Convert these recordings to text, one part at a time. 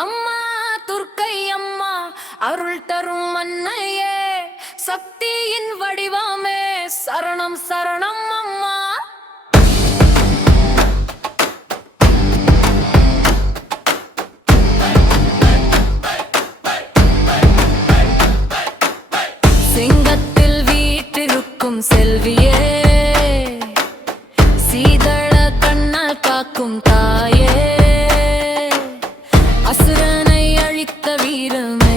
அம்மா துர்க்கை அம்மா அருள் தரும் அன்னையே, சக்தியின் வடிவமே சரணம் சரணம் அம்மா. சிங்கத்தில் வீற்றிருக்கும் செல்வியே, சீதள கண்ணால் காக்கும் தாயே, அசுரனை அழித்த வீரமே,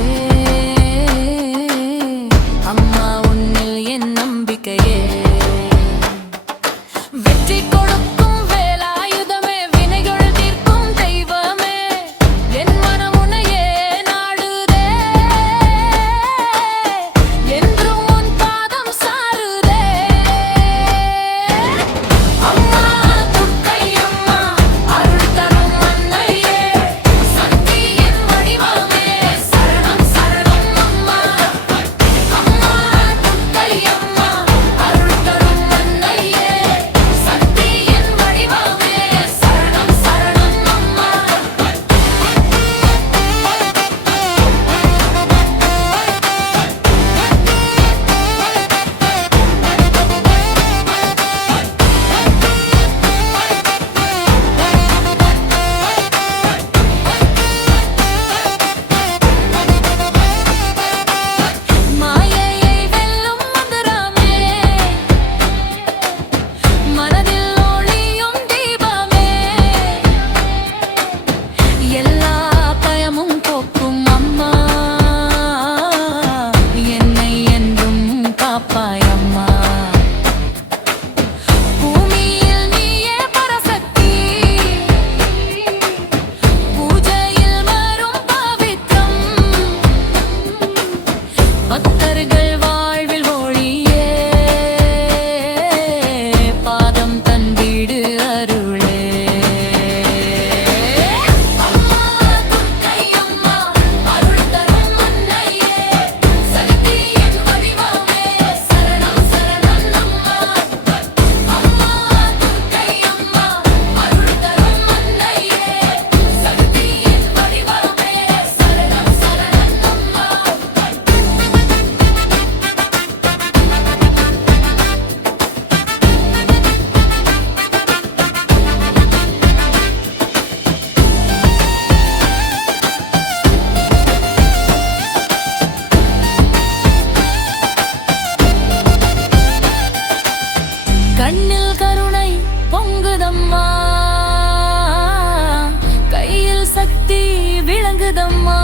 அம்மா உன்னில் என் நம்பிக்கையே. வெற்றி கொடுக்கும் வேலாயுதமே, வினைகள் தீர்க்கும் தெய்வமே, என் மனம் உன்னையே நாடுதே, என்றும் உன் பாதம் சாருதே. அம்மா துர்க்கை அம்மா அருள் தரும் அன்னையே, சக்தியின் வடிவமே சரணம் சரணம் அம்மா. அம்மா துர்க்கை அம்மா அருள் தரும் அன்னையே, சக்தியின் வடிவமே சரணம் சரணம் அம்மா. மாயையை வெல்லும் மந்திரமே, மனதில் ஒளியும் தீபமே, எல்லா பயமும் போக்கும் அம்மா, என்னை என்றும் காப்பாய் அம்மா. பூமியில் நீயே பரசக்தி, பூஜையில் வரும் பவித்ரம், பக்தர்கள் வாழ்வில் ஒளியே, பாதம் தந்திடு அருளே. அம்மா துர்க்கை அம்மா அருள் தரும் அன்னையே, சக்தியின் வடிவமே சரணம் சரணம் அம்மா. அம்மா துர்க்கை அம்மா அருள் தரும் அன்னையே, சக்தியின் வடிவமே சரணம் சரணம் அம்மா. கண்ணில் கருணை பொங்குதம்மா, கையில் சக்தி விளங்குதம்மா.